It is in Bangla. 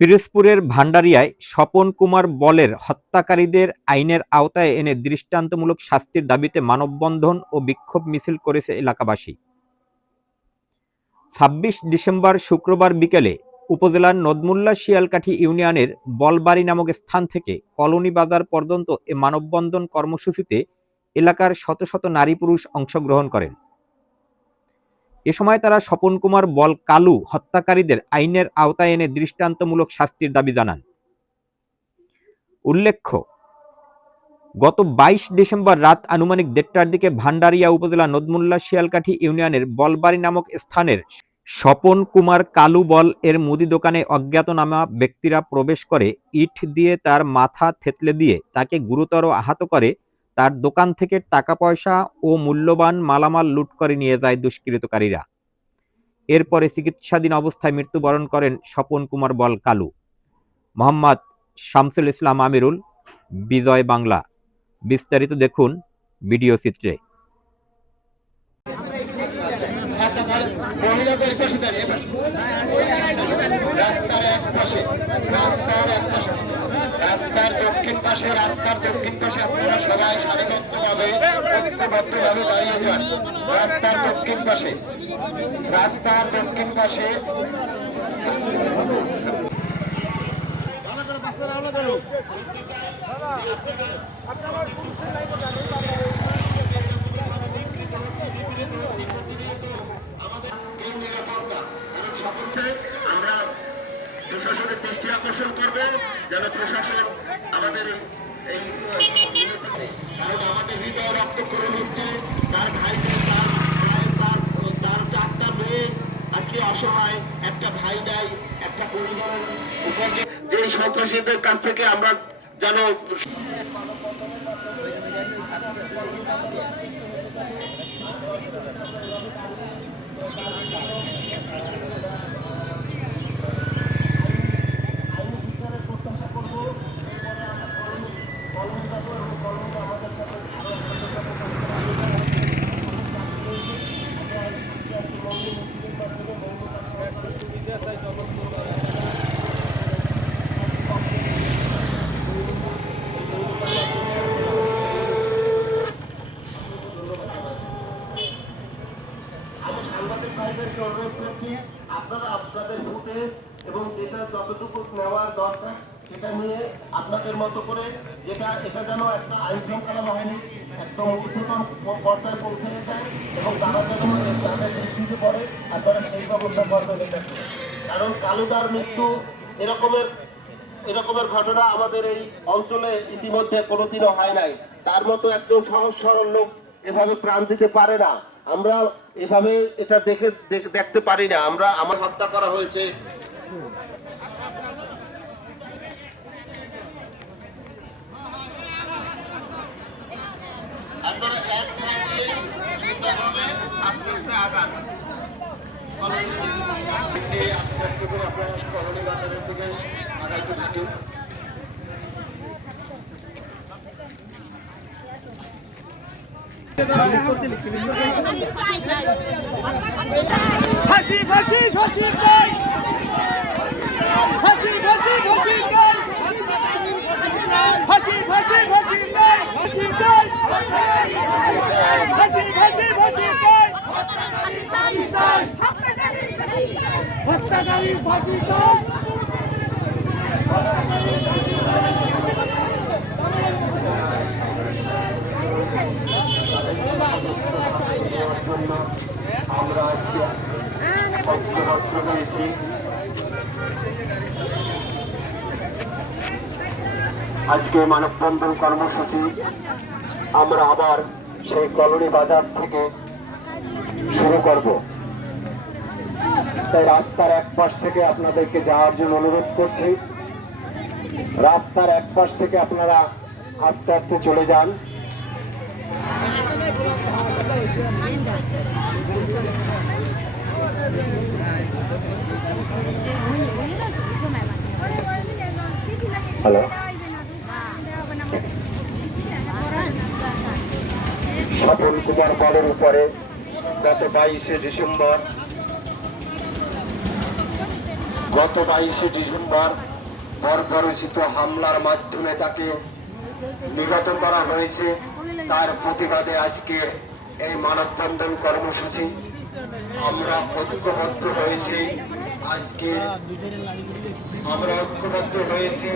পিরোজপুরের ভান্ডারিয়ায় স্বপন কুমার বলের হত্যাকারীদের আইনের আওতায় এনে দৃষ্টান্তমূলক শাস্তির দাবিতে মানববন্ধন ও বিক্ষোভ মিছিল করেছে এলাকাবাসী। ২৬ ডিসেম্বর শুক্রবার বিকেলে উপজেলার নদমুল্লা শিয়ালকাঠি ইউনিয়নের বলবাড়ি নামক স্থান থেকে কলোনি বাজার পর্যন্ত এ মানববন্ধন কর্মসূচিতে এলাকার শত শত নারী পুরুষ অংশগ্রহণ করেন। এ সময় তারা স্বপন কুমার বল কালু হত্যাকারীদের আইনের আওতায় এনে দৃষ্টান্তমূলক শাস্তির দাবি জানান। উল্লেখ্য, গত ২২ ডিসেম্বর রাত আনুমানিক ১:৩০টার দিকে ভান্ডারিয়া উপজেলা নদমুল্লা শিয়ালকাঠি ইউনিয়নের বলবাড়ি নামক স্থানের স্বপন কুমার কালু বল এর মুদি দোকানে অজ্ঞাতনামা ব্যক্তিরা প্রবেশ করে ইট দিয়ে তার মাথা থেতলে দিয়ে তাকে গুরুতর আহত করে তার দোকান থেকে টাকা পয়সা ও মূল্যবান মালামাল লুট করে নিয়ে যায় দুষ্কৃতকারীরা। এরপরে চিকিৎসাধীন অবস্থায় মৃত্যুবরণ করেন স্বপন কুমার বল কালু। মোহাম্মদ শামসুল ইসলাম আমিরুল, বিজয় বাংলা। বিস্তারিত দেখুন ভিডিও চিত্রে। রাস্তার দক্ষিণ পাশে আপনারা সবাই সারিবদ্ধভাবে দাঁড়িয়ে যান। রাস্তার দক্ষিণ পাশে আমরা প্রশাসনের দৃষ্টি আকর্ষণ করবো যেন প্রশাসন আমাদের এই কারণ আমাদের হৃদয় রক্তক্ষরণ হচ্ছে। তার ভাইদের তার 4টা মেয়ে আজকে অসহায়, একটা ভাই নাই, একটা পরিবারের উপর যে সন্ত্রাসীদের কাছ থেকে আমরা যেন অনুরোধ করছি আপনারা আপনাদের ফুটেজ এবং যেটা যতটুকু নেওয়ার দরকার সেটা নিয়ে আপনাদের মতো করে এটা যেন একটা আইন শৃঙ্খলা বাহিনী একদম উচ্চতম পর্যায়ে পৌঁছে যায় এবং তারা যেন তাদের দৃষ্টিতে পড়ে আপনারা সেই ব্যবস্থা করবেন এটাকে। কারণ কালুদার মৃত্যু এরকমের ঘটনা আমাদের এই অঞ্চলে ইতিমধ্যে কোনোদিনও হয় নাই। তার মতো একজন সহজ সরল লোক এভাবে প্রাণ দিতে পারে না। আমরা এভাবে এটা দেখতে পারি না। আমার হত্যা করা হয়েছে। আপনারা এক ছাড় দিয়ে সুন্দরভাবে আস্তে আস্তে আগান। আস্তে আস্তে করে আপনারা কলোনি বাজারের দিকে আগাইতে থাকুন। ফাঁসি ফাঁসি ফাঁসি চাই, ফাঁসি ফাঁসি ফাঁসি চাই, ফাঁসি ফাঁসি ফাঁসি চাই, ফাঁসি চাই, ফাঁসি ফাঁসি ফাঁসি চাই, হত্যাকারী ফাঁসি চাই। আমরা আজকে ঐক্যবদ্ধ হয়েছি। আজকে মানববন্ধন কর্মসূচি আমরা আবার সেই কলোনি বাজার থেকে শুরু করব। তাই রাস্তার এক পাশ থেকে আপনাদেরকে যাওয়ার জন্য অনুরোধ করছি। রাস্তার এক পাশ থেকে আপনারা আস্তে আস্তে চলে যান। হ্যালো, স্বপন কুমার বলের উপরে গত 22শে ডিসেম্বর গত 22শে ডিসেম্বর বর্বরোচিত হামলার মাধ্যমে তাকে নিহত করা হয়েছে। তার প্রতিবাদে আজকের এই মানববন্ধন কর্মসূচি। আমরা ঐক্যবদ্ধ হয়েছি। আজকে আমরা ঐক্যবদ্ধ হয়েছি।